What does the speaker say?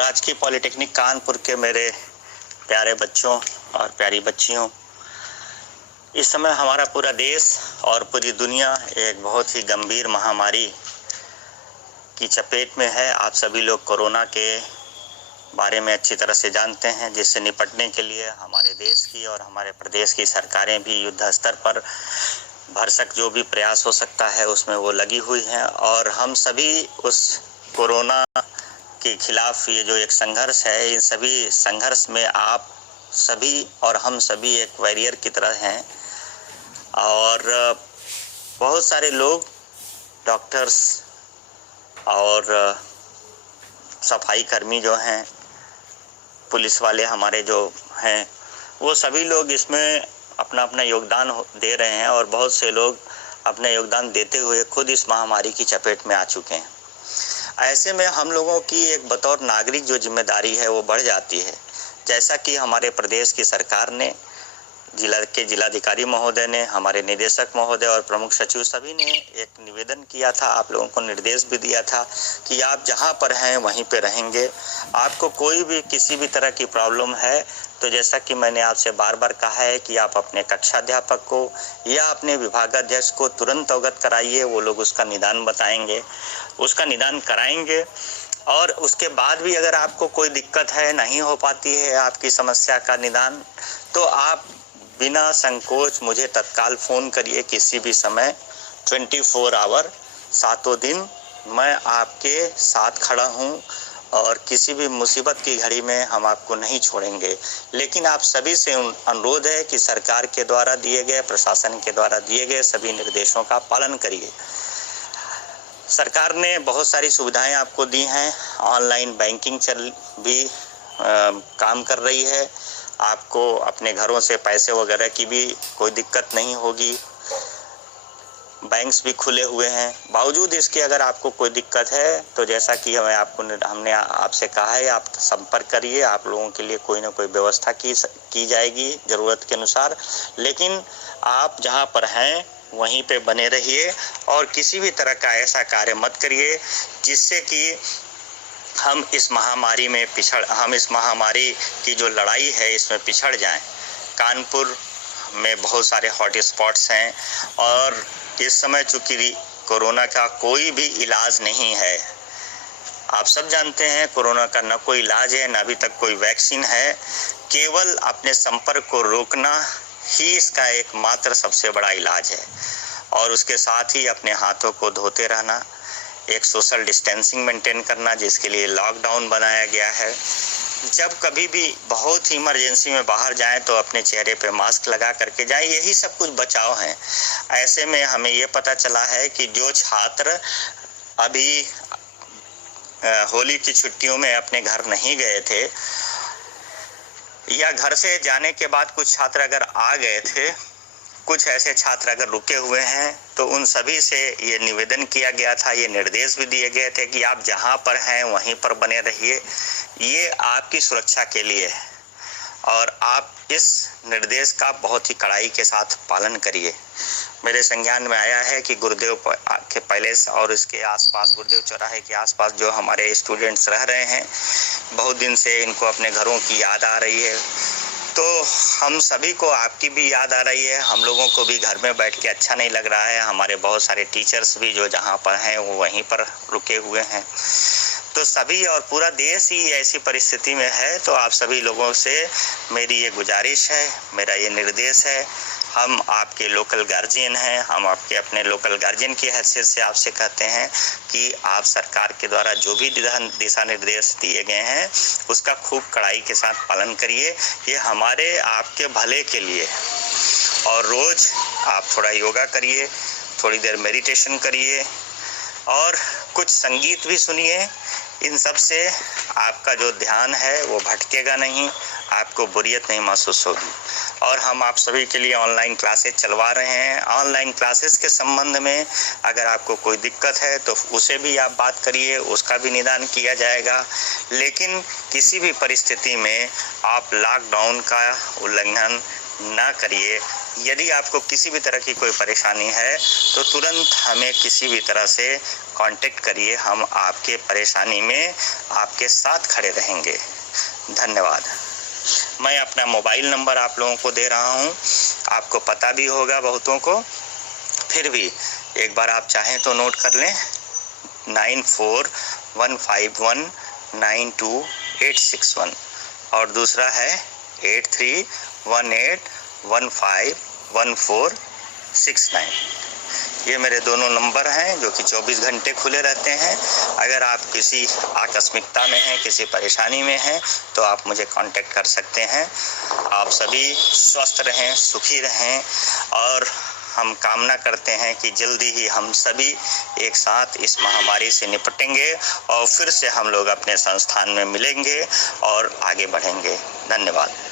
राजकीय पॉलिटेक्निक कानपुर के मेरे प्यारे बच्चों और प्यारी बच्चियों, इस समय हमारा पूरा देश और पूरी दुनिया एक बहुत ही गंभीर महामारी की चपेट में है। आप सभी लोग कोरोना के बारे में अच्छी तरह से जानते हैं, जिससे निपटने के लिए हमारे देश की और हमारे प्रदेश की सरकारें भी युद्ध स्तर पर भरसक जो भी प्रयास हो सकता है उसमें वो लगी हुई हैं। और हम सभी उस कोरोना के खिलाफ ये जो एक संघर्ष है, इन सभी संघर्ष में आप सभी और हम सभी एक वॉरियर की तरह हैं। और बहुत सारे लोग, डॉक्टर्स और सफाई कर्मी जो हैं, पुलिस वाले हमारे जो हैं, वो सभी लोग इसमें अपना अपना योगदान दे रहे हैं और बहुत से लोग अपना योगदान देते हुए खुद इस महामारी की चपेट में आ चुके हैं। ऐसे में हम लोगों की एक बतौर नागरिक जो जिम्मेदारी है वो बढ़ जाती है। जैसा कि हमारे प्रदेश की सरकार ने, जिलाधिकारी महोदय ने, हमारे निदेशक महोदय और प्रमुख सचिव सभी ने एक निवेदन किया था, आप लोगों को निर्देश भी दिया था कि आप जहां पर हैं वहीं पे रहेंगे। आपको कोई भी किसी भी तरह की प्रॉब्लम है तो जैसा कि मैंने आपसे बार बार कहा है कि आप अपने कक्षाध्यापक को या अपने विभागाध्यक्ष को तुरंत अवगत कराइए। वो लोग उसका निदान बताएंगे, उसका निदान कराएंगे। और उसके बाद भी अगर आपको कोई दिक्कत है, नहीं हो पाती है आपकी समस्या का निदान, तो आप बिना संकोच मुझे तत्काल फ़ोन करिए किसी भी समय। 24 आवर, सातों दिन मैं आपके साथ खड़ा हूँ और किसी भी मुसीबत की घड़ी में हम आपको नहीं छोड़ेंगे। लेकिन आप सभी से अनुरोध है कि सरकार के द्वारा दिए गए, प्रशासन के द्वारा दिए गए सभी निर्देशों का पालन करिए। सरकार ने बहुत सारी सुविधाएं आपको दी हैं। ऑनलाइन बैंकिंग काम कर रही है। आपको अपने घरों से पैसे वगैरह की भी कोई दिक्कत नहीं होगी। बैंक्स भी खुले हुए हैं। बावजूद इसके अगर आपको कोई दिक्कत है तो जैसा कि हमने आपसे कहा है, आप संपर्क करिए। आप लोगों के लिए कोई ना कोई व्यवस्था की जाएगी ज़रूरत के अनुसार। लेकिन आप जहां पर हैं वहीं पे बने रहिए और किसी भी तरह का ऐसा कार्य मत करिए जिससे कि हम इस महामारी की जो लड़ाई है इसमें पिछड़ जाएं। कानपुर में बहुत सारे हॉट स्पॉट्स हैं और इस समय चूँकि कोरोना का कोई भी इलाज नहीं है, आप सब जानते हैं कोरोना का न कोई इलाज है, न अभी तक कोई वैक्सीन है। केवल अपने संपर्क को रोकना ही इसका एकमात्र सबसे बड़ा इलाज है और उसके साथ ही अपने हाथों को धोते रहना, एक सोशल डिस्टेंसिंग मेंटेन करना, जिसके लिए लॉकडाउन बनाया गया है। जब कभी भी बहुत ही इमरजेंसी में बाहर जाएं तो अपने चेहरे पे मास्क लगा करके जाएं। यही सब कुछ बचाव हैं। ऐसे में हमें ये पता चला है कि जो छात्र अभी होली की छुट्टियों में अपने घर नहीं गए थे या घर से जाने के बाद कुछ छात्र अगर आ गए थे, कुछ ऐसे छात्र अगर रुके हुए हैं, तो उन सभी से ये निवेदन किया गया था, ये निर्देश भी दिए गए थे कि आप जहां पर हैं वहीं पर बने रहिए। ये आपकी सुरक्षा के लिए है और आप इस निर्देश का बहुत ही कड़ाई के साथ पालन करिए। मेरे संज्ञान में आया है कि गुरुदेव के पैलेस और इसके आसपास, गुरुदेव चौराहे के आसपास जो हमारे स्टूडेंट्स रह रहे हैं, बहुत दिन से इनको अपने घरों की याद आ रही है। तो हम सभी को आपकी भी याद आ रही है। हम लोगों को भी घर में बैठ के अच्छा नहीं लग रहा है। हमारे बहुत सारे टीचर्स भी जो जहाँ पर हैं वो वहीं पर रुके हुए हैं। तो सभी और पूरा देश ही ऐसी परिस्थिति में है। तो आप सभी लोगों से मेरी ये गुजारिश है, मेरा ये निर्देश है। हम आपके लोकल गार्जियन हैं, हम आपके अपने लोकल गार्जियन की हैसियत से आपसे कहते हैं कि आप सरकार के द्वारा जो भी दिशा निर्देश दिए गए हैं उसका खूब कड़ाई के साथ पालन करिए। ये हमारे आपके भले के लिए। और रोज़ आप थोड़ा योगा करिए, थोड़ी देर मेडिटेशन करिए और कुछ संगीत भी सुनिए। इन सब से आपका जो ध्यान है वो भटकेगा नहीं, आपको बोरियत नहीं महसूस होगी। और हम आप सभी के लिए ऑनलाइन क्लासेस चलवा रहे हैं। ऑनलाइन क्लासेस के संबंध में अगर आपको कोई दिक्कत है तो उसे भी आप बात करिए, उसका भी निदान किया जाएगा। लेकिन किसी भी परिस्थिति में आप लॉकडाउन का उल्लंघन ना करिए। यदि आपको किसी भी तरह की कोई परेशानी है तो तुरंत हमें किसी भी तरह से कांटेक्ट करिए। हम आपके परेशानी में आपके साथ खड़े रहेंगे। धन्यवाद। मैं अपना मोबाइल नंबर आप लोगों को दे रहा हूं, आपको पता भी होगा बहुतों को, फिर भी एक बार आप चाहें तो नोट कर लें। 9415192861 और दूसरा है 8318151469। ये मेरे दोनों नंबर हैं जो कि 24 घंटे खुले रहते हैं। अगर आप किसी आकस्मिकता में हैं, किसी परेशानी में हैं, तो आप मुझे कांटेक्ट कर सकते हैं। आप सभी स्वस्थ रहें, सुखी रहें और हम कामना करते हैं कि जल्दी ही हम सभी एक साथ इस महामारी से निपटेंगे और फिर से हम लोग अपने संस्थान में मिलेंगे और आगे बढ़ेंगे। धन्यवाद।